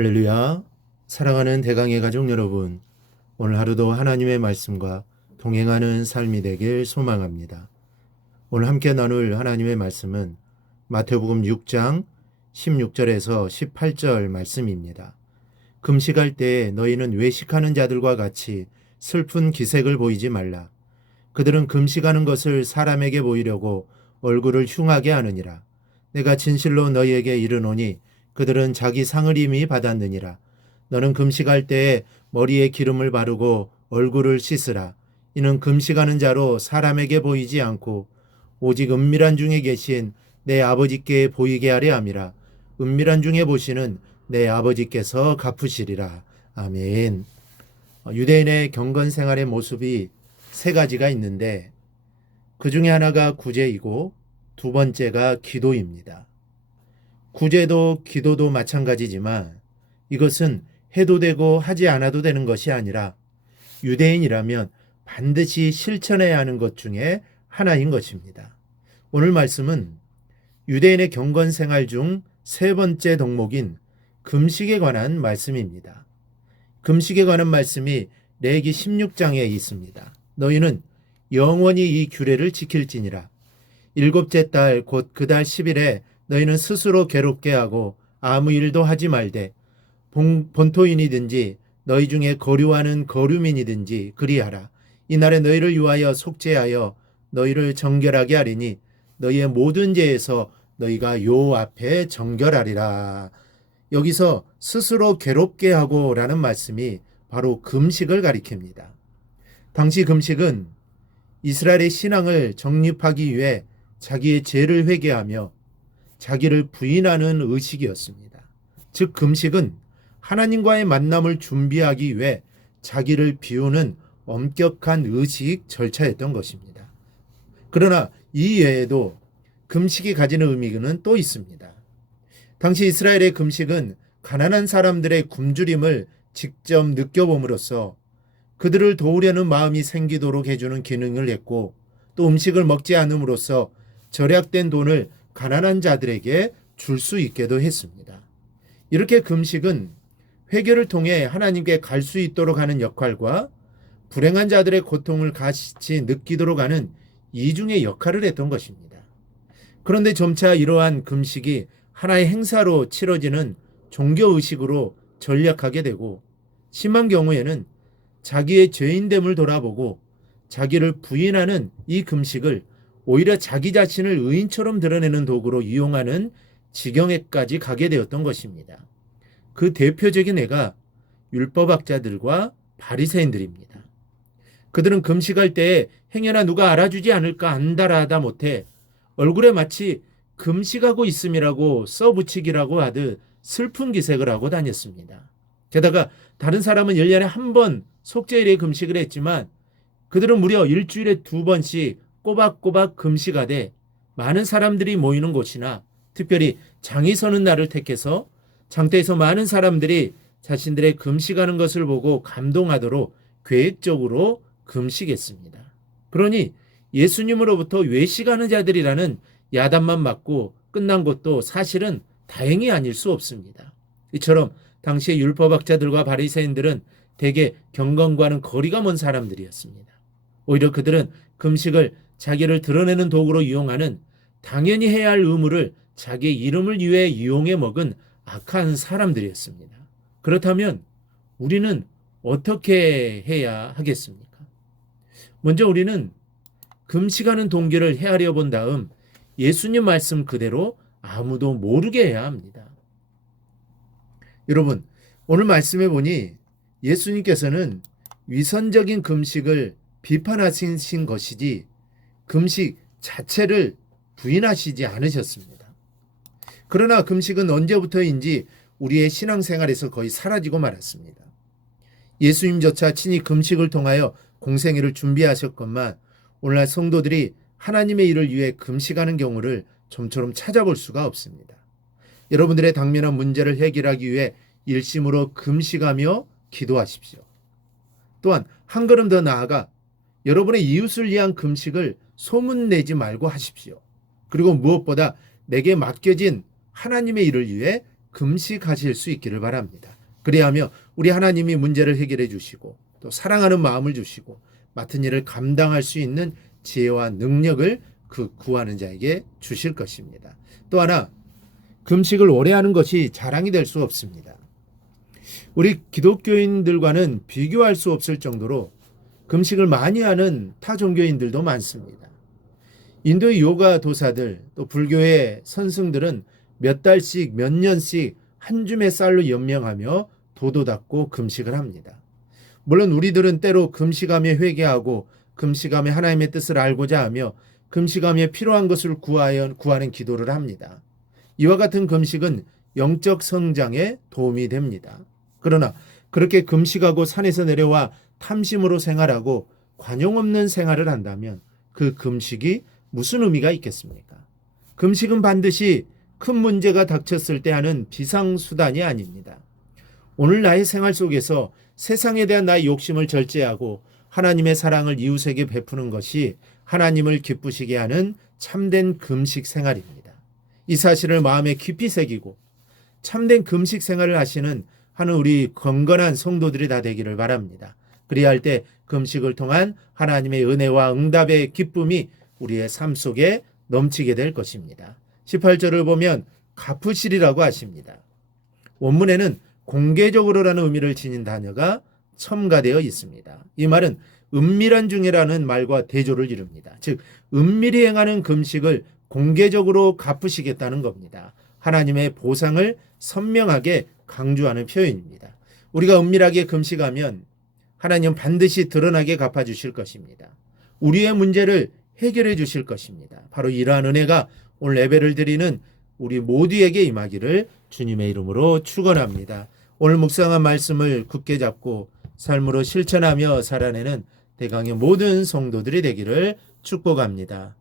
할렐루야. 사랑하는 대강의 가족 여러분, 오늘 하루도 하나님의 말씀과 동행하는 삶이 되길 소망합니다. 오늘 함께 나눌 하나님의 말씀은 마태복음 6장 16절에서 18절 말씀입니다. 금식할 때에 너희는 외식하는 자들과 같이 슬픈 기색을 보이지 말라. 그들은 금식하는 것을 사람에게 보이려고 얼굴을 흉하게 하느니라. 내가 진실로 너희에게 이르노니 그들은 자기 상을 이미 받았느니라. 너는 금식할 때에 머리에 기름을 바르고 얼굴을 씻으라. 이는 금식하는 자로 사람에게 보이지 않고 오직 은밀한 중에 계신 내 아버지께 보이게 하려 함이라. 은밀한 중에 보시는 내 아버지께서 갚으시리라. 아멘. 유대인의 경건 생활의 모습이 세 가지가 있는데 그 중에 하나가 구제이고 두 번째가 기도입니다. 구제도 기도도 마찬가지지만 이것은 해도 되고 하지 않아도 되는 것이 아니라 유대인이라면 반드시 실천해야 하는 것 중에 하나인 것입니다. 오늘 말씀은 유대인의 경건 생활 중 세 번째 덕목인 금식에 관한 말씀입니다. 금식에 관한 말씀이 레위기 16장에 있습니다. 너희는 영원히 이 규례를 지킬지니라. 일곱째 달 곧 그 달 10일에 너희는 스스로 괴롭게 하고 아무 일도 하지 말되 본토인이든지 너희 중에 거류하는 거류민이든지 그리하라. 이날에 너희를 위하여 속죄하여 너희를 정결하게 하리니 너희의 모든 죄에서 너희가 요 앞에 정결하리라. 여기서 스스로 괴롭게 하고 라는 말씀이 바로 금식을 가리킵니다. 당시 금식은 이스라엘의 신앙을 정립하기 위해 자기의 죄를 회개하며 자기를 부인하는 의식이었습니다. 즉 금식은 하나님과의 만남을 준비하기 위해 자기를 비우는 엄격한 의식 절차였던 것입니다. 그러나 이 외에도 금식이 가지는 의미는 또 있습니다. 당시 이스라엘의 금식은 가난한 사람들의 굶주림을 직접 느껴봄으로써 그들을 도우려는 마음이 생기도록 해주는 기능을 했고 또 음식을 먹지 않음으로써 절약된 돈을 가난한 자들에게 줄 수 있게도 했습니다. 이렇게 금식은 회개를 통해 하나님께 갈 수 있도록 하는 역할과 불행한 자들의 고통을 같이 느끼도록 하는 이중의 역할을 했던 것입니다. 그런데 점차 이러한 금식이 하나의 행사로 치러지는 종교의식으로 전락하게 되고 심한 경우에는 자기의 죄인됨을 돌아보고 자기를 부인하는 이 금식을 오히려 자기 자신을 의인처럼 드러내는 도구로 이용하는 지경에까지 가게 되었던 것입니다. 그 대표적인 예가 율법학자들과 바리새인들입니다. 그들은 금식할 때에 행여나 누가 알아주지 않을까 안달하다 못해 얼굴에 마치 금식하고 있음이라고 써붙이기라고 하듯 슬픈 기색을 하고 다녔습니다. 게다가 다른 사람은 1년에 한 번 속죄일에 금식을 했지만 그들은 무려 일주일에 2번씩 꼬박꼬박 금식하되 많은 사람들이 모이는 곳이나 특별히 장이 서는 날을 택해서 장터에서 많은 사람들이 자신들의 금식하는 것을 보고 감동하도록 계획적으로 금식했습니다. 그러니 예수님으로부터 외식하는 자들이라는 야단만 맞고 끝난 것도 사실은 다행이 아닐 수 없습니다. 이처럼 당시의 율법학자들과 바리새인들은 대개 경건과는 거리가 먼 사람들이었습니다. 오히려 그들은 금식을 자기를 드러내는 도구로 이용하는 당연히 해야 할 의무를 자기의 이름을 위해 이용해 먹은 악한 사람들이었습니다. 그렇다면 우리는 어떻게 해야 하겠습니까? 먼저 우리는 금식하는 동기를 헤아려 본 다음 예수님 말씀 그대로 아무도 모르게 해야 합니다. 여러분, 오늘 말씀해 보니 예수님께서는 위선적인 금식을 비판하신 것이지 금식 자체를 부인하시지 않으셨습니다. 그러나 금식은 언제부터인지 우리의 신앙생활에서 거의 사라지고 말았습니다. 예수님조차 친히 금식을 통하여 공생애를 준비하셨건만 오늘날 성도들이 하나님의 일을 위해 금식하는 경우를 좀처럼 찾아볼 수가 없습니다. 여러분들의 당면한 문제를 해결하기 위해 일심으로 금식하며 기도하십시오. 또한 한 걸음 더 나아가 여러분의 이웃을 위한 금식을 소문내지 말고 하십시오. 그리고 무엇보다 내게 맡겨진 하나님의 일을 위해 금식하실 수 있기를 바랍니다. 그리하며 우리 하나님이 문제를 해결해 주시고 또 사랑하는 마음을 주시고 맡은 일을 감당할 수 있는 지혜와 능력을 그 구하는 자에게 주실 것입니다. 또 하나, 금식을 오래 하는 것이 자랑이 될 수 없습니다. 우리 기독교인들과는 비교할 수 없을 정도로 금식을 많이 하는 타 종교인들도 많습니다. 인도의 요가 도사들, 또 불교의 선승들은 몇 달씩, 몇 년씩 한 줌의 쌀로 연명하며 도도 닦고 금식을 합니다. 물론 우리들은 때로 금식하며 회개하고 금식하며 하나님의 뜻을 알고자 하며 금식하며 필요한 것을 구하는 기도를 합니다. 이와 같은 금식은 영적 성장에 도움이 됩니다. 그러나 그렇게 금식하고 산에서 내려와 탐심으로 생활하고 관용 없는 생활을 한다면 그 금식이 무슨 의미가 있겠습니까? 금식은 반드시 큰 문제가 닥쳤을 때 하는 비상수단이 아닙니다. 오늘 나의 생활 속에서 세상에 대한 나의 욕심을 절제하고 하나님의 사랑을 이웃에게 베푸는 것이 하나님을 기쁘시게 하는 참된 금식 생활입니다. 이 사실을 마음에 깊이 새기고 참된 금식 생활을 하시는 우리 건건한 성도들이 다 되기를 바랍니다. 그리할 때 금식을 통한 하나님의 은혜와 응답의 기쁨이 우리의 삶 속에 넘치게 될 것입니다. 18절을 보면 갚으시리라고 하십니다. 원문에는 공개적으로라는 의미를 지닌 단어가 첨가되어 있습니다. 이 말은 은밀한 중이라는 말과 대조를 이룹니다. 즉 은밀히 행하는 금식을 공개적으로 갚으시겠다는 겁니다. 하나님의 보상을 선명하게 강조하는 표현입니다. 우리가 은밀하게 금식하면 하나님은 반드시 드러나게 갚아주실 것입니다. 우리의 문제를 해결해 주실 것입니다. 바로 이러한 은혜가 오늘 예배를 드리는 우리 모두에게 임하기를 주님의 이름으로 축원합니다. 오늘 묵상한 말씀을 굳게 잡고 삶으로 실천하며 살아내는 대강의 모든 성도들이 되기를 축복합니다.